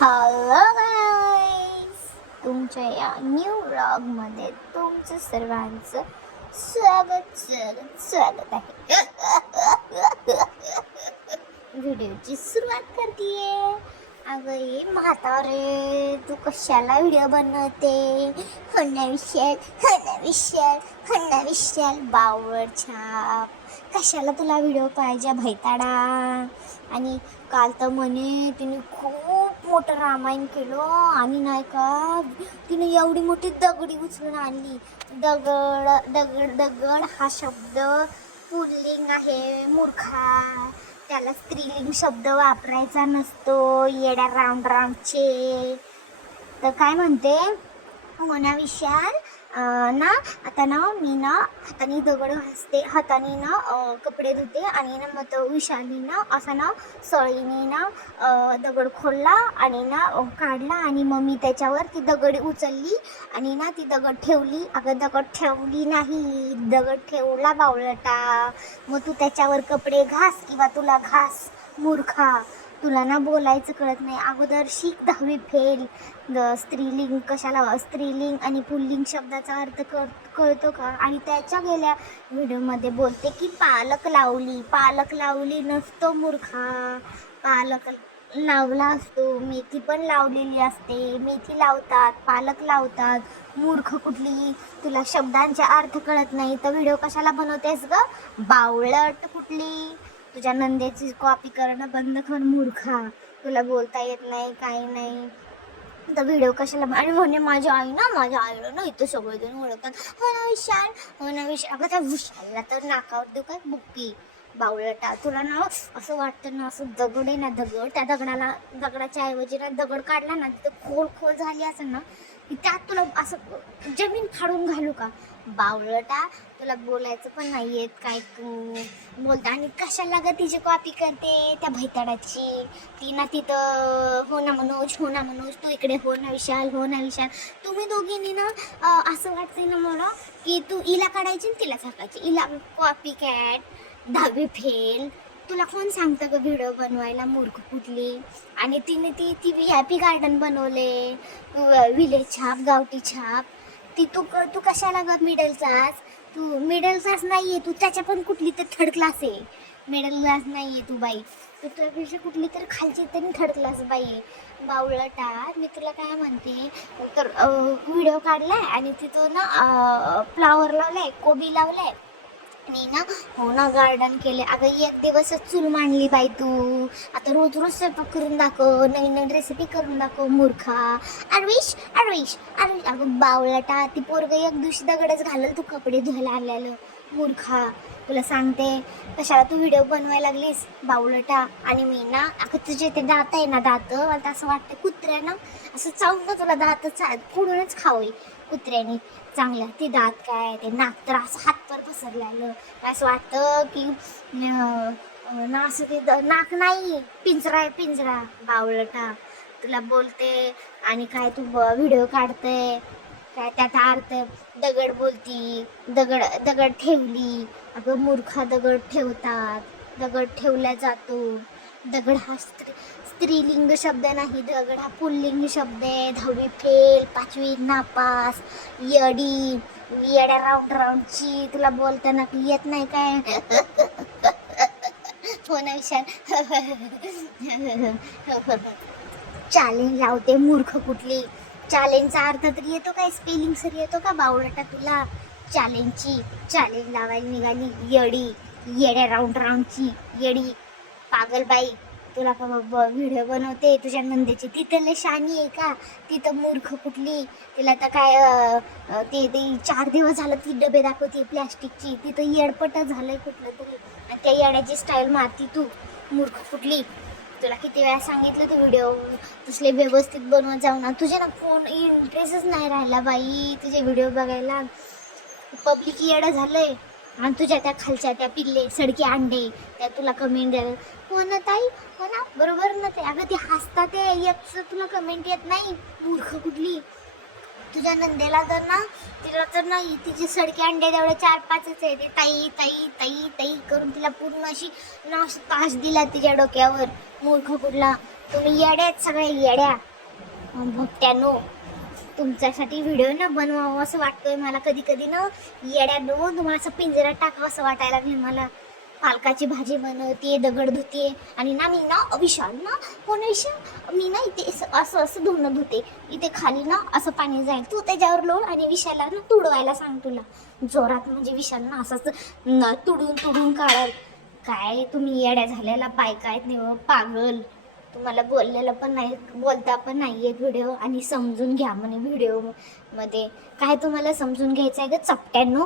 Hello guys, तुमच्या या new व्लॉगमध्ये तुमचं सर्वांचं स्वागत आहे. व्हिडिओची सुरुवात करतीये. अगं ये म्हातारे, तू कशाला व्हिडिओ बनवते? हन्ना बावळ छाप. कशाला तुला व्हिडिओ पाहिजे भैताडा? आणि काल तर म्हणे तिने खूप मोठं रामायण केलं आणि नाही का तिने एवढी मोठी दगडी उचलून आणली. दगड दगड दगड हा शब्द पुल्लिंग आहे मूर्खा. त्याला स्त्रीलिंग शब्द वापरायचा नसतो. येड्या राऊंड राऊंडचे. तर काय म्हणते मोना विशाल ना, आता ना मी ना हाताने दगड घासते, हाताने ना कपडे धुते आणि ना मग तो विशालनी ना असा ना सळीने ना दगड खोलला आणि ना काढला आणि मग मी त्याच्यावर ती दगड उचलली आणि ना ती दगड ठेवली. अगं दगड ठेवली नाही, दगड ठेवला बावळटा. मग तू त्याच्यावर कपडे घास किंवा तुला घास मूर्खा. तुला ना बोलायचं कळत नाही. अगोदर शिक 10वी फेल. स्त्रीलिंग कशाला, स्त्रीलिंग आणि पुल्लिंग शब्दाचा अर्थ कळतो का? आणि त्याच्या गेल्या व्हिडिओमध्ये बोलते की पालक लावली नसतो मूर्खा. पालक लावला असतो, मेथी पण लावलेली असते. मेथी लावतात, पालक लावतात. मूर्ख कुठली, तुला शब्दांचे अर्थ कळत नाही तर व्हिडिओ कशाला बनवतेस ग बावळट कुठली? तुझ्या नंदेची कॉपी करणं बंद कर मूर्खा. तुला बोलता येत नाही, काही नाही तर व्हिडिओ कशाला? आणि म्हणे माझ्या आईला ना इथं सगळेजण ओळखतात. हो ना विशाल. अगं त्या विशालला तर नाकावर देऊ काय बुक्की बावळटा. तुला ना असं वाटतं ना, असं दगड आहे ना, दगड त्या दगडाच्या ऐवजी ना दगड काढला ना तिथं खोल झाली असेल ना, त्यात तुला असं जमीन फाडून घालू का बावळटा? तुला बोलायचं पण नाही येत काय तू बोलता. आणि कशाला ग तिची कॉपी करते त्या भैताडाची? ती ना तिथं हो ना मनोज तू इकडे हो ना विशाल. तुम्ही दोघींनी ना असं वाटतंय ना मला की तू इला काढायची तिला झाकायची. इला कॉपी कॅट, 10वी फेल. तुला कोण सांगतं ग व्हिडिओ बनवायला मूर्ख कुठली? आणि तिने ती हॅपी गार्डन बनवले, विलेज छाप, गावठी छाप. ती तू कशाला ग मिडल क्लास? तू मिडल क्लास नाही आहे, तू त्याच्या पण कुठली तर थर्ड क्लास आहे. मिडल क्लास नाही आहे तू बाई. तू तुझ्यापेक्षा कुठली तर खालची तरी थर्ड क्लास बाई आहे बावळटा. मी तुला काय म्हणते, तर व्हिडिओ काढलाय आणि तिथं ना फ्लावर लावलाय, कोबी लावलाय आणि ना हो ना गार्डन केले. अगं एक दिवसच चूल मांडली बाई तू. आता रोज स्वयंपाक करून दाखव, नवीन रेसिपी करून दाखव मूर्खा. अरविश अगं बावळटा. ती पोरग एक दिवशी दगडच घालल तू कपडे धुवायला आलेलं मूर्खा. तुला सांगते कशाला तू व्हिडिओ बनवायला लागलीस बावळटा. आणि मी ना अगं तुझे ते दात आहे ना, दात मला असं वाटतं कुत्र्यानं असं चावून का तुला दात फोडूनच खावे कुत्र्याने चांगलं. ते दात काय, ते नाक तर असं हातवर पसरलेलं. असं वाटतं की ना असं ते नाक नाही, पिंजरा आहे पिंजरा बावळटा. तुला बोलते आणि काय तू व्हिडिओ काढते काय त्यात अर्थ? दगड बोलती, दगड ठेवली. अगं मूर्खा, दगड ठेवतात, दगड ठेवला जातो. दगड हा स्त्रीलिंग शब्द नाही, दगड हा पुल्लिंग शब्द आहे. 10वी फेल, 5वी नापास, येड्या राऊंडची. तुला बोलताना येत नाही काय? हो ना विशाल. चॅलेंज लावते मूर्ख कुठली? चॅलेंजचा अर्थ तरी येतो काय? स्पेलिंग सर येतो का बावळटा तुला? चॅलेंज लावायला निघाली येड्या राऊंडची येडी पागलबाई. तुला का व्हिडिओ बनवते तुझ्या नंदेची, तिथं लय शानी आहे का? तिथं मूर्ख कुठली? तिला तर काय ते 4 दिवस झालं ती डबे दाखवते प्लॅस्टिकची. तिथं येडपट झालंय कुठलं तरी आणि त्या येड्याची स्टाईल मारती तू मूर्ख कुठली. तुला किती वेळा सांगितलं तू व्हिडिओ तसले व्यवस्थित बनवत जाऊ ना. तुझे ना फोन इंटरेस्टच नाही राहिला बाई तुझे व्हिडिओ बघायला. पब्लिक येडं झालंय. आणि तुझ्या त्या खालच्या त्या पिल्ले सडकी अंडे त्या तुला कमेंट द्यायला. हो ना ताई, हो ना बरोबर ना ते. अगं ती हसतात ते एक तुला कमेंट येत नाही मूर्ख कुठली? तुझ्या नंदेला तर ना, तिला तर नाही तिचे सडके अंडे तेवढे 4-5च आहे. ते ताई ताई ताई ताई करून तिला पूर्ण अशी ना तास दिला तिच्या डोक्यावर मूर्ख कुठला. तुम्ही येड्यात सगळे येड्या. भक्त्यानो, तुमच्यासाठी व्हिडिओ ना बनवावं असं वाटतंय मला. कधी कधी ना येड्यानो तुम्हाला असं पिंजऱ्यात टाकावं असं वाटायला लागले मला. पालकाची भाजी बनवते, दगड धुते, आणि ना मी ना विशाल ना कोणाशी मी ना इथे असं असं धुणं धुते. इथे खाली ना असं पाणी जाईल, तू त्याच्यावर लोळ आणि विशालला ना तुडवायला सांग तुला जोरात. म्हणजे विशाल ना असंच तुडून तुडून काढाल. काय तुम्ही येड्या झालेला बायका आहेत नाही पागल. तुम्हाला बोललेलं पण नाही, बोलता पण नाही येत व्हिडिओ, आणि समजून घ्या म्हणे व्हिडिओ मध्ये. काय तुम्हाला समजून घ्यायचं आहे ग चपट्यांनो?